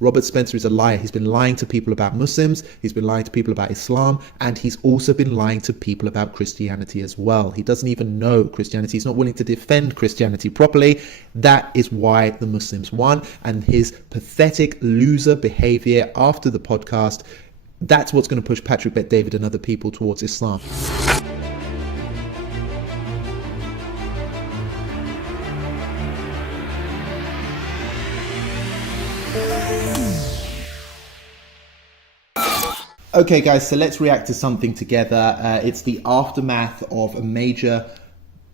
Robert Spencer is a liar. He's been lying to people about Muslims, he's been lying to people about Islam, and he's also been lying to people about Christianity as well. He doesn't even know Christianity. He's not willing to defend Christianity properly. That is why the Muslims won. And his pathetic loser behavior after the podcast, that's what's going to push Patrick Bet-David and other people towards Islam. Okay, guys, so let's react to something together. It's the aftermath of a major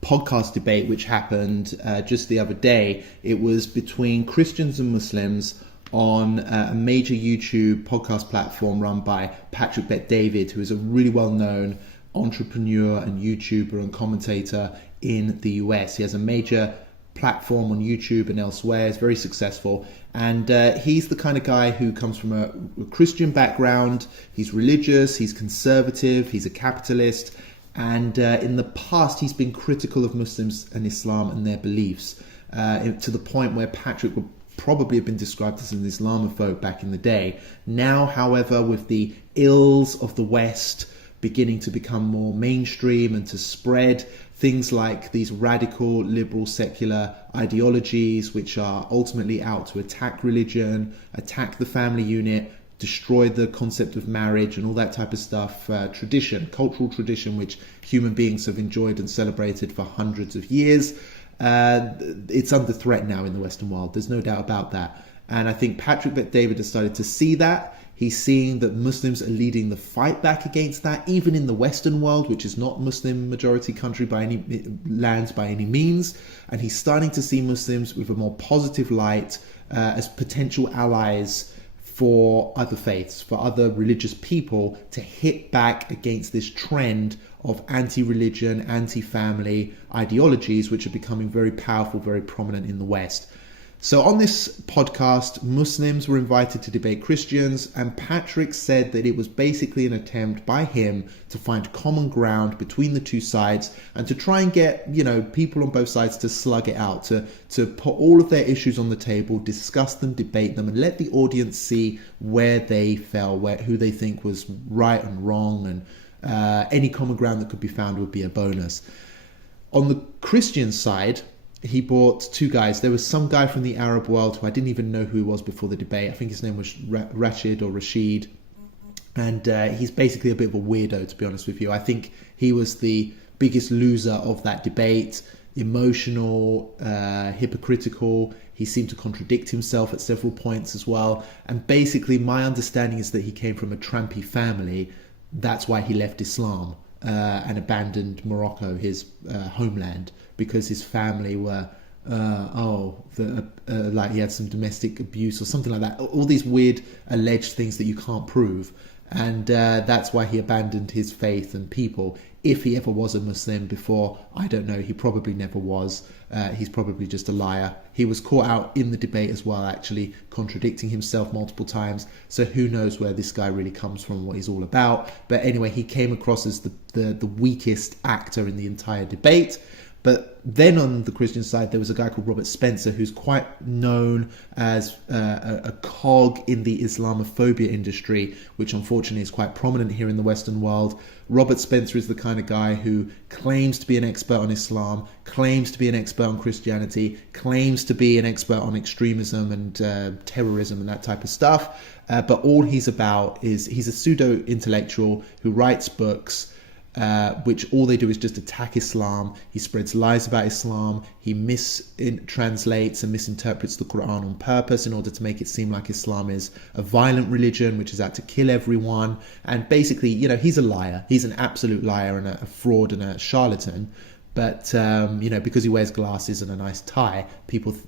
podcast debate which happened just the other day. It was between Christians and Muslims on a major YouTube podcast platform run by Patrick Bet-David, who is a really well-known entrepreneur and YouTuber and commentator in the US. He has a major platform on YouTube and elsewhere. Is very successful, and he's the kind of guy who comes from a Christian background. He's religious, he's conservative, he's a capitalist, and in the past he's been critical of Muslims and Islam and their beliefs, to the point where Patrick would probably have been described as an Islamophobe back in the day. Now, however, with the ills of the West beginning to become more mainstream and to spread, things like these radical liberal secular ideologies which are ultimately out to attack religion, attack the family unit, destroy the concept of marriage and all that type of stuff, cultural tradition which human beings have enjoyed and celebrated for hundreds of years. It's under threat now in the Western world. There's no doubt about that. And I think Patrick Bet-David has started to see that. He's seeing that Muslims are leading the fight back against that, even in the Western world, which is not Muslim majority country by any means. And he's starting to see Muslims with a more positive light as potential allies for other faiths, for other religious people, to hit back against this trend of anti-religion, anti-family ideologies, which are becoming very powerful, very prominent in the West. So on this podcast, Muslims were invited to debate Christians, and Patrick said that it was basically an attempt by him to find common ground between the two sides and to try and get, people on both sides to slug it out, to put all of their issues on the table, discuss them, debate them, and let the audience see where they fell, who they think was right and wrong, and any common ground that could be found would be a bonus. On the Christian side, he brought two guys. There was some guy from the Arab world who I didn't even know who he was before the debate. I think his name was Rashid. And he's basically a bit of a weirdo, to be honest with you. I think he was the biggest loser of that debate. Emotional, hypocritical. He seemed to contradict himself at several points as well. And basically my understanding is that he came from a trampy family. That's why he left Islam and abandoned Morocco, his homeland, because his family were, like he had some domestic abuse or something like that. All these weird alleged things that you can't prove. And that's why he abandoned his faith and people. If he ever was a Muslim before, I don't know. He probably never was. He's probably just a liar. He was caught out in the debate as well, actually contradicting himself multiple times. So who knows where this guy really comes from, what he's all about. But anyway, he came across as the weakest actor in the entire debate. But then on the Christian side, there was a guy called Robert Spencer, who's quite known as a cog in the Islamophobia industry, which unfortunately is quite prominent here in the Western world. Robert Spencer is the kind of guy who claims to be an expert on Islam, claims to be an expert on Christianity, claims to be an expert on extremism and terrorism and that type of stuff. But all he's about is he's a pseudo-intellectual who writes books which all they do is just attack Islam. He spreads lies about Islam. He mistranslates and misinterprets the Quran on purpose in order to make it seem like Islam is a violent religion which is out to kill everyone. And basically, he's a liar. He's an absolute liar and a fraud and a charlatan. But because he wears glasses and a nice tie,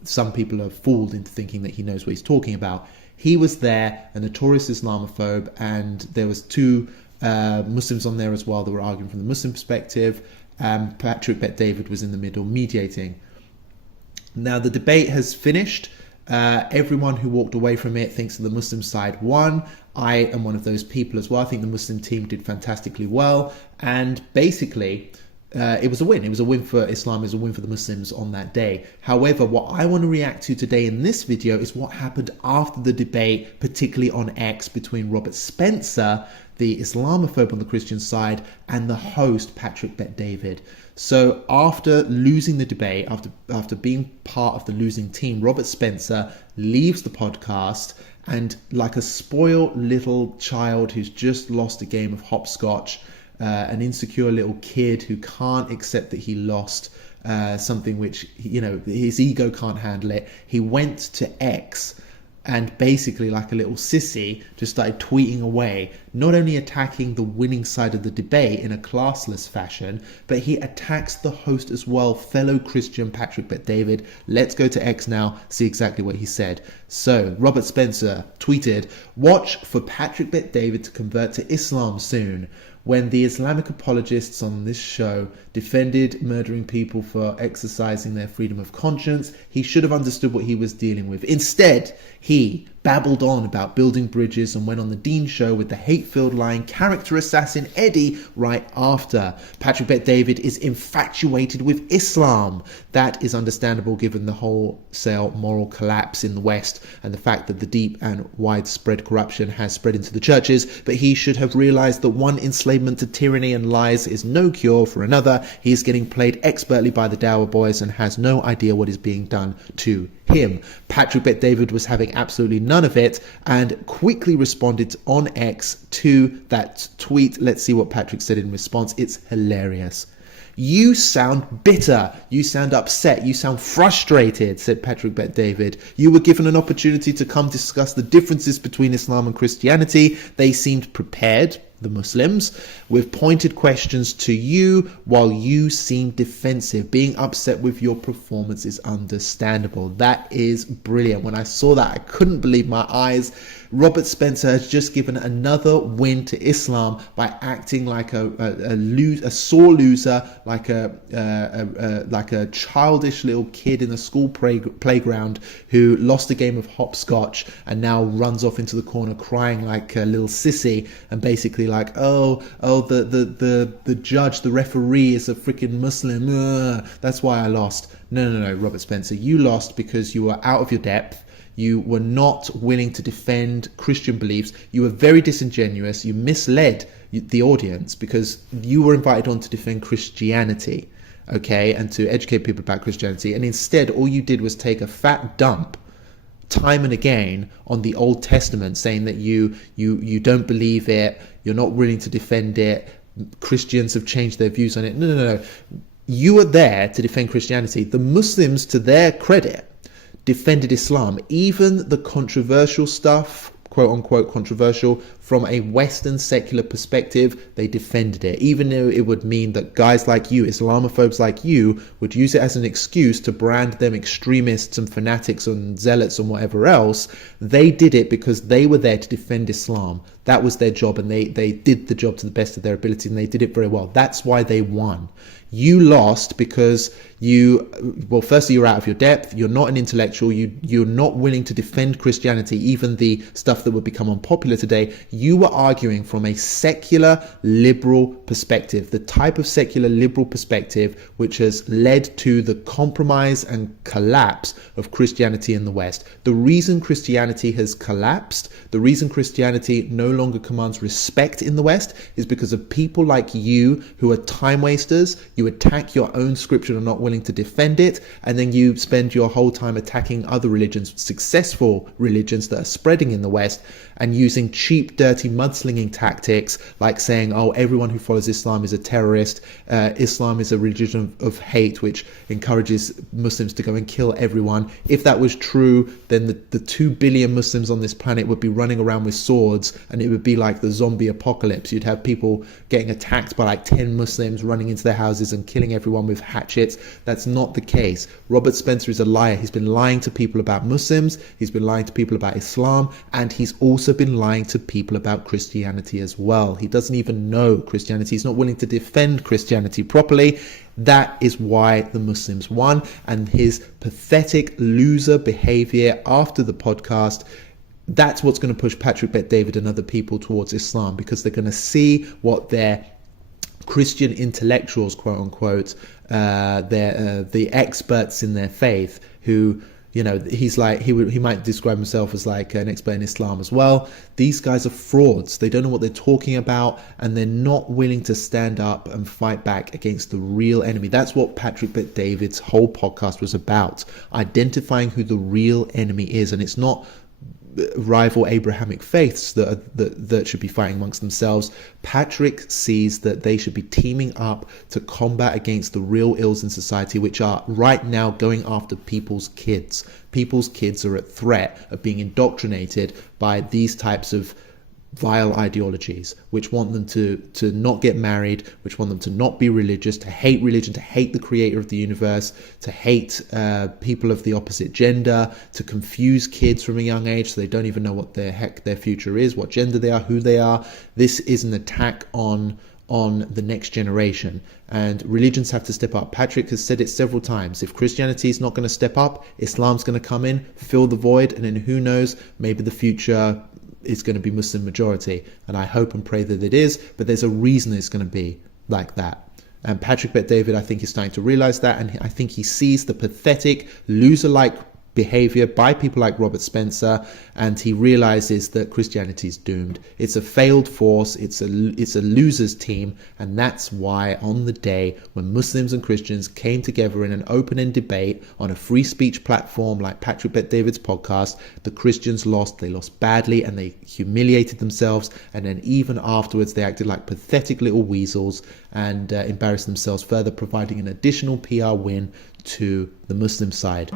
some people are fooled into thinking that he knows what he's talking about. He was there, a notorious Islamophobe, and there was two Muslims on there as well that were arguing from the Muslim perspective. Patrick Bet-David was in the middle mediating. Now the debate has finished. Everyone who walked away from it thinks that the Muslim side won. I am one of those people as well. I think the Muslim team did fantastically well. And basically, it was a win. It was a win for Islam. It was a win for the Muslims on that day. However, what I want to react to today in this video is what happened after the debate, particularly on X, between Robert Spencer, the Islamophobe on the Christian side, and the host, Patrick Bet-David. So after losing the debate, after being part of the losing team, Robert Spencer leaves the podcast, and like a spoiled little child who's just lost a game of hopscotch, an insecure little kid who can't accept that he lost something which, his ego can't handle it. He went to X and basically, like a little sissy, just started tweeting away, not only attacking the winning side of the debate in a classless fashion, but he attacks the host as well, fellow Christian Patrick Bet-David. Let's go to X now, see exactly what he said. So, Robert Spencer tweeted, "Watch for Patrick Bet-David to convert to Islam soon. When the Islamic apologists on this show defended murdering people for exercising their freedom of conscience, he should have understood what he was dealing with. Instead, he babbled on about building bridges and went on the Dean show with the hate-filled lying character assassin Eddie right after. Patrick Bet-David is infatuated with Islam. That is understandable given the wholesale moral collapse in the West and the fact that the deep and widespread corruption has spread into the churches, but he should have realized that one enslavement to tyranny and lies is no cure for another. He is getting played expertly by the Dower boys and has no idea what is being done to him." Patrick Bet-David was having absolutely none of it and quickly responded on X to that tweet. Let's see what Patrick said in response. It's hilarious. "You sound bitter. You sound upset. You sound frustrated," said Patrick Bet-David. "You were given an opportunity to come discuss the differences between Islam and Christianity. They seemed prepared, the Muslims, with pointed questions to you while you seemed defensive. Being upset with your performance is understandable." That is brilliant. When I saw that, I couldn't believe my eyes. Robert Spencer has just given another win to Islam by acting like a sore loser, like a childish little kid in a school playground who lost a game of hopscotch and now runs off into the corner crying like a little sissy and basically like, the judge, the referee is a freaking Muslim. That's why I lost. No, Robert Spencer, you lost because you were out of your depth. You were not willing to defend Christian beliefs. You were very disingenuous. You misled the audience because you were invited on to defend Christianity, okay, and to educate people about Christianity. And instead, all you did was take a fat dump time and again on the Old Testament, saying that you don't believe it. You're not willing to defend it. Christians have changed their views on it. No. You were there to defend Christianity. The Muslims, to their credit, defended Islam. Even the controversial stuff, quote unquote controversial, from a Western secular perspective, they defended it. Even though it would mean that guys like you, Islamophobes like you, would use it as an excuse to brand them extremists and fanatics and zealots and whatever else, they did it because they were there to defend Islam. That was their job, and they did the job to the best of their ability, and they did it very well. That's why they won. You lost because firstly, you're out of your depth. You're not an intellectual. You're not willing to defend Christianity, even the stuff that would become unpopular today. You were arguing from a secular liberal perspective, the type of secular liberal perspective which has led to the compromise and collapse of Christianity in the West. The reason Christianity has collapsed, the reason Christianity no longer commands respect in the West, is because of people like you who are time wasters. You attack your own scripture and are not willing to defend it, and then you spend your whole time attacking other religions, successful religions that are spreading in the West, and using cheap, dirty mudslinging tactics like saying, oh, everyone who follows Islam is a terrorist. Islam is a religion of hate which encourages Muslims to go and kill everyone. If that was true, then the 2 billion Muslims on this planet would be running around with swords, and it would be like the zombie apocalypse. You'd have people getting attacked by like 10 Muslims running into their houses and killing everyone with hatchets. That's not the case. Robert Spencer is a liar. He's been lying to people about Muslims, he's been lying to people about Islam, and he's also been lying to people about Christianity as well. He doesn't even know Christianity. He's not willing to defend Christianity properly. That is why the Muslims won, and his pathetic loser behavior after the podcast, that's what's going to push Patrick Bet-David and other people towards Islam, because they're going to see what their Christian intellectuals, quote unquote, they're the experts in their faith who, you know, he's like, he might describe himself as like an expert in Islam as well. These guys are frauds. They don't know what they're talking about, and they're not willing to stand up and fight back against the real enemy. That's what Patrick Bet-David's whole podcast was about, identifying who the real enemy is. And it's not rival Abrahamic faiths that should be fighting amongst themselves. Patrick sees that they should be teaming up to combat against the real ills in society, which are right now going after people's kids. People's kids are at threat of being indoctrinated by these types of vile ideologies, which want them to not get married, which want them to not be religious, to hate religion, to hate the creator of the universe, to hate people of the opposite gender, to confuse kids from a young age so they don't even know what the heck their future is, what gender they are, who they are. This is an attack on the next generation, and religions have to step up. Patrick has said it several times. If Christianity is not going to step up, Islam's going to come in, fill the void, and then who knows, maybe the future is going to be Muslim majority. And I hope and pray that it is, but there's a reason it's going to be like that. And Patrick Bet-David, I think, is starting to realize that, and I think he sees the pathetic loser-like behavior by people like Robert Spencer, and he realizes that Christianity is doomed. It's a failed force, it's a loser's team, and that's why on the day when Muslims and Christians came together in an open-end debate on a free speech platform like Patrick Bet-David's podcast, the Christians lost. They lost badly, and they humiliated themselves, and then even afterwards they acted like pathetic little weasels and embarrassed themselves further, providing an additional PR win to the Muslim side.